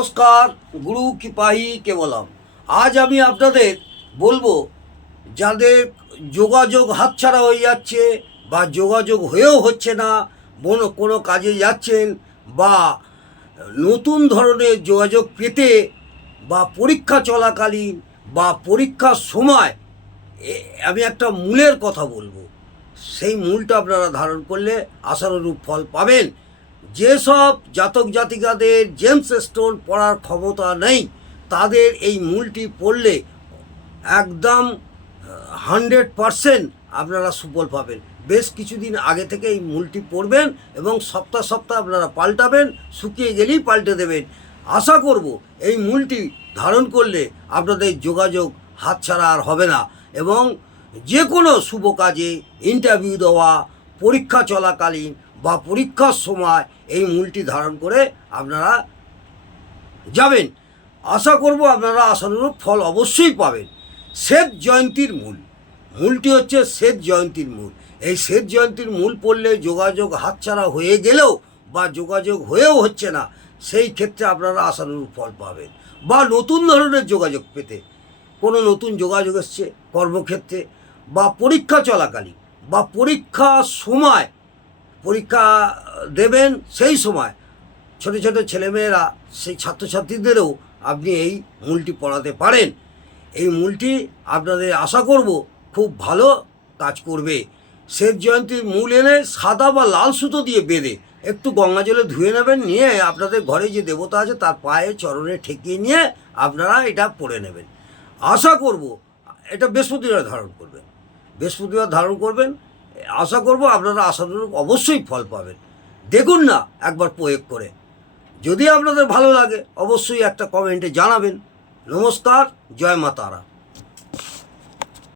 নমস্কার, গুরু কৃপাহি কেবলম। আজ আমি আপনাদের বলবো, যাদের যোগাযোগ হাতছাড়া হয়ে যাচ্ছে বা যোগাযোগ হয়েও হচ্ছে না, কোনো কাজে যাচ্ছেন বা নতুন ধরনের যোগাযোগ পেতে বা পরীক্ষা চলাকালীন বা পরীক্ষার সময় আমি একটা মূলের কথা বলবো। সেই মূলটা আপনারা ধারণ করলে আশানুরূপ ফল পাবেন। যেসব জাতক জাতিকাদের জেমস স্টোন পড়ার ক্ষমতা নেই, তাদের এই মূলটি পড়লে একদম 100% আপনারা সুফল পাবেন। বেশ কিছুদিন আগে থেকে এই মূলটি পড়বেন এবং সপ্তাহ সপ্তাহ আপনারা পাল্টাবেন, শুকিয়ে গেলেই পাল্টে দেবেন। আশা করব এই মূলটি ধারণ করলে আপনাদের যোগাযোগ হাতছাড়া আর হবে না এবং যে কোনো শুভ কাজে, ইন্টারভিউ দেওয়া, পরীক্ষা চলাকালীন বা পরীক্ষার সময় এই মূলটি ধারণ করে আপনারা যাবেন। আশা করব আপনারা আশানুরূপ ফল অবশ্যই পাবেন। শ্বেত জয়ন্তীর মূলটি হচ্ছে শ্বেত জয়ন্তীর মূল। এই শ্বেত জয়ন্তীর মূল পড়লে যোগাযোগ হাতছাড়া হয়ে গেলেও বা যোগাযোগ হয়েও হচ্ছে না, সেই ক্ষেত্রে আপনারা আশানুরূপ ফল পাবেন। বা নতুন ধরনের যোগাযোগ পেতে, কোনো নতুন যোগাযোগ এসছে কর্মক্ষেত্রে বা পরীক্ষা চলাকালীন বা পরীক্ষার সময়, পরীক্ষা দেবেন সেই সময় ছোটো ছোটো ছেলেমেয়েরা, সেই ছাত্রছাত্রীদেরও আপনি এই মূলটি পড়াতে পারেন। এই মূলটি আপনাদের আশা করব খুব ভালো কাজ করবে। শ্বেত জয়ন্তীর মূল এনে সাদা বা লাল সুতো দিয়ে বেঁধে একটু গঙ্গা জলে ধুয়ে নেবেন, নিয়ে আপনাদের ঘরে যে দেবতা আছে তার পায়ে চরণে ঠেকিয়ে নিয়ে আপনারা এটা পড়ে নেবেন। আশা করব এটা বৃহস্পতিবার ধারণ করবেন, বৃহস্পতিবার ধারণ করবেন। আশা করব আপনারা আশানুরূপ অবশ্যই ফল পাবেন। দেখুন না একবার প্রয়োগ করে, যদি আপনাদের ভালো লাগে অবশ্যই একটা কমেন্টে জানাবেন। নমস্কার, জয় মা তারা।